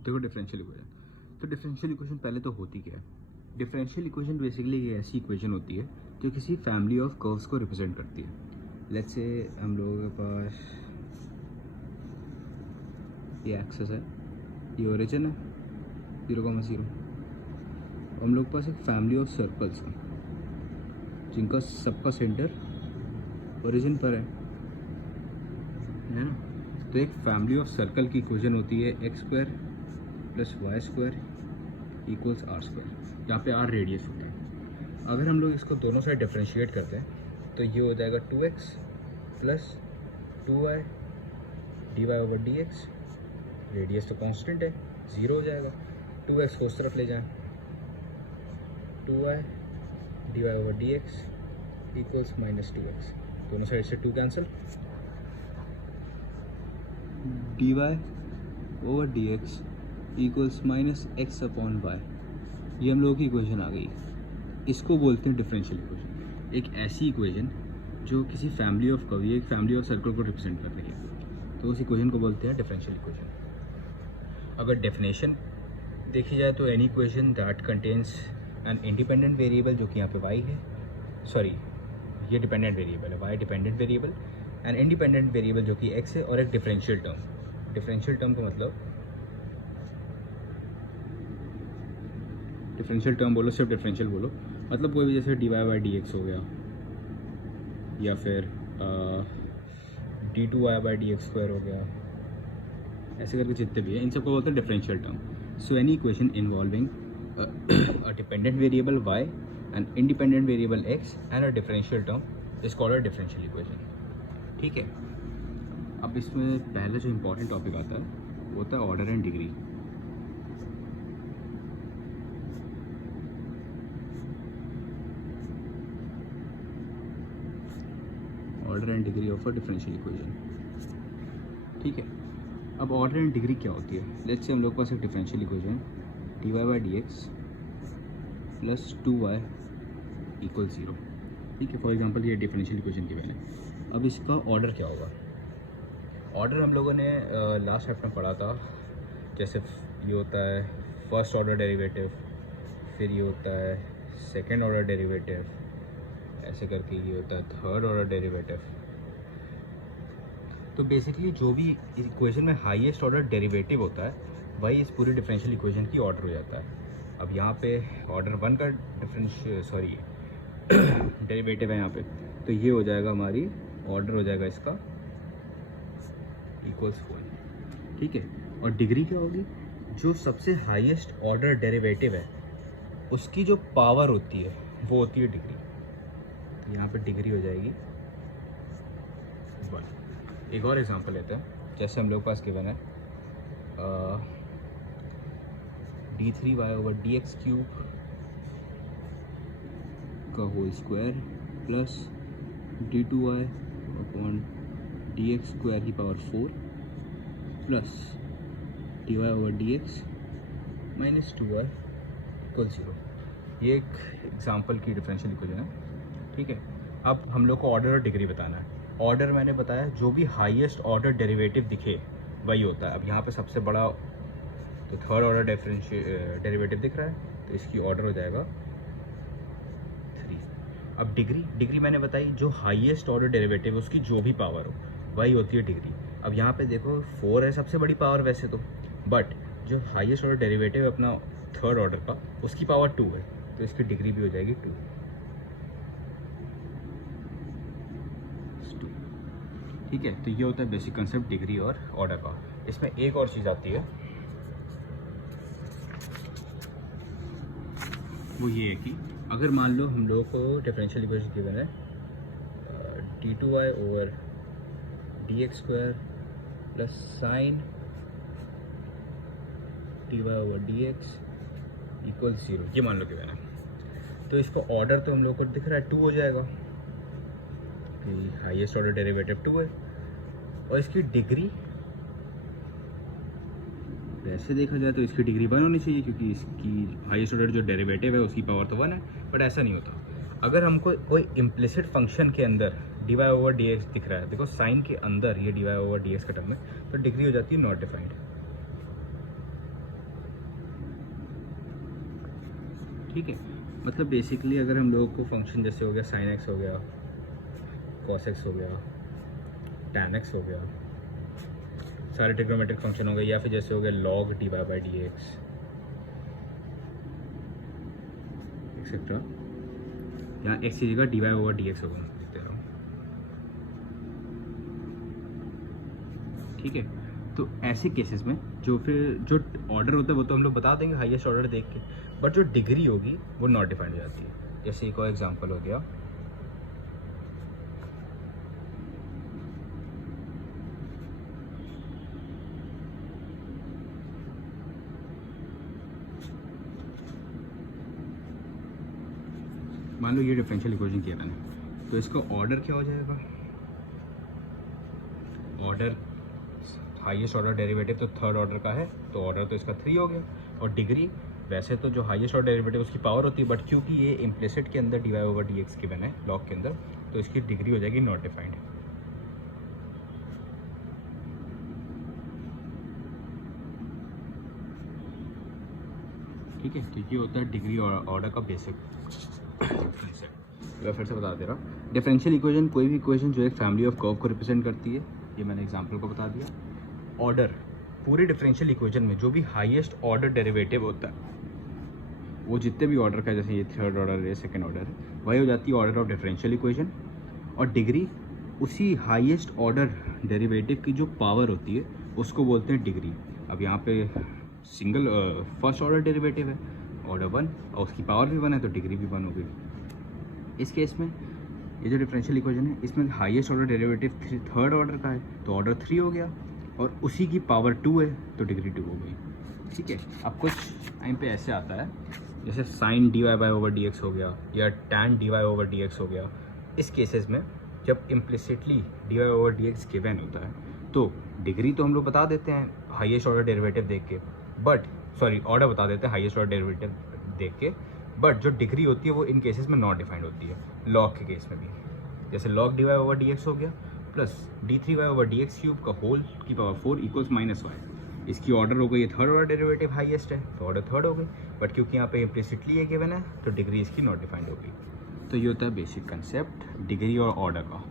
देखो differential equation, तो differential equation पहले तो होती क्या है? डिफरेंशियल इक्वेशन बेसिकली ये ऐसी इक्वेशन होती है जो किसी फैमिली ऑफ कर्व्स को रिप्रेजेंट करती है। लेट्स से हम लोगों के पास ये एक्सेस है, ये ओरिजिन है 0,0, हम लोग के पास एक फैमिली ऑफ सर्कल्स है जिनका सबका सेंटर ओरिजिन पर है ना। तो एक फैमिली ऑफ सर्कल की इक्वेशन होती है X square plus Y square equals R square, यहाँ पे आर रेडियस होता है। अगर हम लोग इसको दोनों साइड डिफ्रेंशिएट करते हैं तो ये हो जाएगा 2x plus 2y D Y over D X, radius तो कांस्टेंट है 0 हो जाएगा। 2x को उस तरफ ले जाएं, 2y D Y over D X equals minus 2x, दोनों साइड से 2 cancel, D Y over D X equals minus X upon Y, ये हम लोगों की इक्वेशन आ गई। इसको बोलते हैं डिफरेंशियल इक्वेशन, एक ऐसी इक्वेशन जो किसी फैमिली ऑफ कर्व या एक फैमिली ऑफ सर्कल को रिप्रेजेंट कर रही है, तो उस इक्वेशन को बोलते हैं डिफरेंशियल इक्वेशन। अगर डेफिनेशन देखी जाए तो any equation that contains an independent variable, जो कि यहाँ पे y है, सॉरी ये डिपेंडेंट वेरिएबल है, y dependent variable, an independent variable जो कि x है, और एक डिफरेंशियल टर्म। डिफरेंशियल टर्म का मतलब, डिफरेंशियल टर्म बोलो, सिर्फ डिफरेंशियल बोलो, मतलब कोई भी जैसे D Y by D X हो गया, या फिर D two Y by D x square हो गया, ऐसे करके जितने भी हैं इन सबको बोलते हैं differential term. So any equation involving a dependent variable y, an independent variable x and a differential term is called a differential equation. ठीक है, अब इसमें पहले जो इंपॉर्टेंट टॉपिक आता है वो होता है order and degree. Order and degree of a differential equation. ठीक है, अब ऑर्डर एंड डिग्री क्या होती है? लेट्स से हम लोग के पास एक differential equation D Y by D X plus 2y equal 0। ठीक है, फॉर एग्जांपल ये डिफरेंशियल इक्वेशन की वैल्यू। अब इसका ऑर्डर क्या होगा? ऑर्डर हम लोगों ने लास्ट चैप्टर में पढ़ा था, जैसे ये होता है फर्स्ट ऑर्डर डेरिवेटिव, फिर ये होता है सेकेंड ऑर्डर डेरिवेटिव, ऐसे करके ये होता है थर्ड ऑर्डर डेरिवेटिव। तो बेसिकली जो भी इक्वेशन में हाईएस्ट ऑर्डर डेरिवेटिव होता है वही इस पूरी डिफरेंशियल इक्वेशन की ऑर्डर हो जाता है। अब यहाँ पे ऑर्डर 1 का डेरिवेटिव है यहाँ पे, तो ये हो जाएगा हमारी ऑर्डर हो जाएगा इसका इक्वल्स 4। ठीक है, और डिग्री क्या होगी? जो सबसे हाईएस्ट ऑर्डर डेरिवेटिव है उसकी जो पावर होती है वो होती है डिग्री। तो यहाँ पे डिग्री हो जाएगी 1। एक और एग्जांपल लेते हैं, जैसे हम लोग पास गिवन है d3y over D x cube का whole square plus d2y upon d x square की power 4 plus dy over D x minus 2y equal 0। ये एक एग्जांपल की डिफरेंशियल इक्वेशन है। ठीक है, अब हम लोग को ऑर्डर और डिग्री बताना है। ऑर्डर मैंने बताया जो भी हाईएस्ट ऑर्डर डेरिवेटिव दिखे वही होता है। अब यहाँ पे सबसे बड़ा तो थर्ड ऑर्डर डेरिवेटिव दिख रहा है, तो इसकी ऑर्डर हो जाएगा 3। अब डिग्री मैंने बताई जो हाईएस्ट ऑर्डर डेरिवेटिव है उसकी जो भी पावर हो वही होती है डिग्री। अब यहाँ पे देखो 4 है सबसे बड़ी पावर वैसे तो, बट जो हाईएस्ट ऑर्डर डेरिवेटिव है अपना थर्ड ऑर्डर का उसकी पावर 2 है, तो इसकी डिग्री भी हो जाएगी 2। ठीक है, तो ये होता है बेसिक कंसेप्ट डिग्री और ऑर्डर का। इसमें एक और चीज़ आती है, वो ये है कि अगर मान लो हम लोगों को डिफरेंशियल इक्वेशन गिवन है d2y over D x square plus sign dy over D x equal 0, ये मान लो गिवन है, तो इसका ऑर्डर तो हम लोग को दिख रहा है 2 हो जाएगा कि हाईएस्ट ऑर्डर डेरिवेटिव 2 है, और इसकी डिग्री वैसे देखा जाए तो इसकी डिग्री 1 होनी चाहिए क्योंकि इसकी हाईएस्ट ऑर्डर जो डेरिवेटिव है उसकी पावर तो 1 है, बट ऐसा नहीं होता। अगर हमको कोई इम्प्लिसिट फंक्शन के अंदर D Y over D X दिख रहा है, देखो साइन के अंदर ये D Y over D X का टर्म है, तो डिग्री हो जाती है नॉट डिफाइंड। ठीक है, मतलब बेसिकली अगर हम लोगों को फंक्शन जैसे हो गया साइन एक्स हो गया, कॉस एक्स हो गया, टैन एक्स हो गया, सारे ट्रिग्नोमेट्रिक फंक्शन हो गए, या फिर जैसे हो गया log D Y by D X etcetera, यहाँ एक्स की जगह D Y over D X होगा लिखते रहो। ठीक है, तो ऐसे केसेस में जो ऑर्डर होता है वो तो हम लोग बता देंगे हाईएस्ट ऑर्डर देख के, बट जो डिग्री होगी वो नॉट डिफाइंड हो जाती है। जैसे एक और एग्जांपल हो गया, मान लो ये डिफरेंशियल इक्वेशन किया मैंने, तो इसका ऑर्डर क्या हो जाएगा, ऑर्डर हाईएस्ट ऑर्डर डेरिवेटिव तो थर्ड ऑर्डर का है, तो ऑर्डर तो इसका 3 हो गया, और डिग्री वैसे तो जो हाईएस्ट ऑर्डर डेरिवेटिव उसकी पावर होती है, बट क्योंकि ये इम्प्लिसिट के अंदर D Y over D X given है लॉग के अंदर, तो इसकी डिग्री हो जाएगी नॉट डिफाइंड। ठीक है, क्योंकि होता है डिग्री और ऑर्डर का बेसिक मैं फिर से बता दे रहा हूँ। डिफरेंशियल इक्वेशन कोई भी इक्वेशन जो एक फैमिली ऑफ कर्व को रिप्रेजेंट करती है, ये मैंने एग्जांपल को बता दिया। ऑर्डर पूरे डिफरेंशियल इक्वेशन में जो भी हाईएस्ट ऑर्डर डेरिवेटिव होता है, वो जितने भी ऑर्डर का, जैसे ये थर्ड ऑर्डर है, सेकंड ऑर्डर है, वही हो जाती है ऑर्डर ऑफ डिफरेंशियल इक्वेशन। और डिग्री उसी हाईएस्ट ऑर्डर डेरिवेटिव की जो पावर होती है उसको बोलते हैं डिग्री। अब यहाँ पे सिंगल फर्स्ट ऑर्डर डेरिवेटिव है ऑर्डर 1, और उसकी पावर भी 1 है, तो डिग्री भी 1 हो गई। इस केस में ये जो डिफरेंशियल इक्वेशन है, इसमें highest order derivative third order का है, तो ऑर्डर 3 हो गया, और उसी की पावर 2 है, तो डिग्री 2 हो गई। ठीक है, अब कुछ टाइम पे ऐसे आता है जैसे sine D Y by over D X हो गया, या tan D Y over D X हो गया। इस केसेस में जब implicitly D Y over D X given होता है, तो डिग्री तो हम लोग बता देते हैं हाईएस्ट ऑर्डर डेरिवेटिव देख के, बट ऑर्डर बता देते हैं हाईएस्ट ऑर्डर डेरिवेटिव देख के, बट जो डिग्री होती है वो इन केसेस में नॉट डिफाइंड होती है। लॉग के केस में भी जैसे log D Y over D X हो गया plus D 3 Y over D x cube का होल की पावर 4 इक्वल्स माइनस वाई। इसकी ऑर्डर हो गई, थर्ड ऑर्डर डेरिवेटिव हाईएस्ट है, तो ऑर्डर थर्ड हो गई, बट क्योंकि यहाँ पे इम्प्लिसिटली ये गिवन है, तो डिग्री इसकी नॉट डिफाइंड हो गई। तो ये होता है बेसिक कंसेप्ट डिग्री और ऑर्डर का।